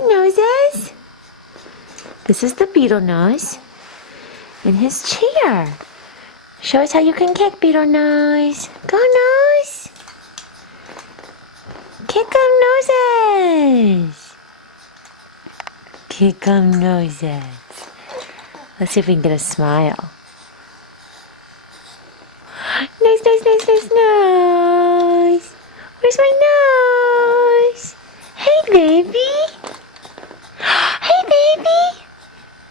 right, noses? This is the beetle nose in his chair. Show us how you can kick, beetle nose. Go, nose. Kick 'em, noses. Kick 'em, noses. Let's see if we can get a smile. Nice, nice, nice, nice, nice. Where's my nose? Hey, baby. Hey, baby.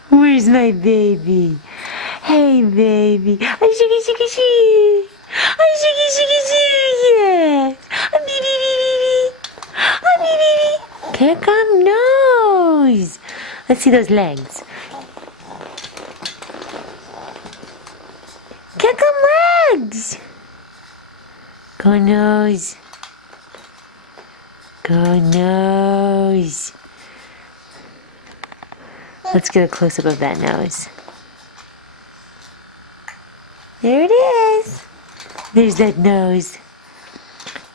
Where's my baby? Hey, baby. Oh, shiggy, shiggy, shiggy. Oh, shiggy, shiggy, shiggy. Yes. Oh, baby, baby, baby. Oh, baby, baby. Kick 'em, nose. Let's see those legs. Kick 'em, legs. Go, nose. Go, nose. Let's get a close-up of that nose. There it is. There's that nose.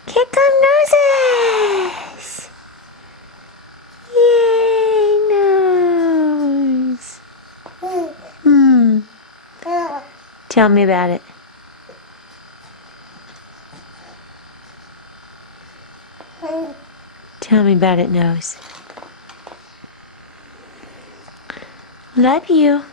Kick 'em, noses. Yay, nose. Tell me about it. Tell me about it, nose. Love you.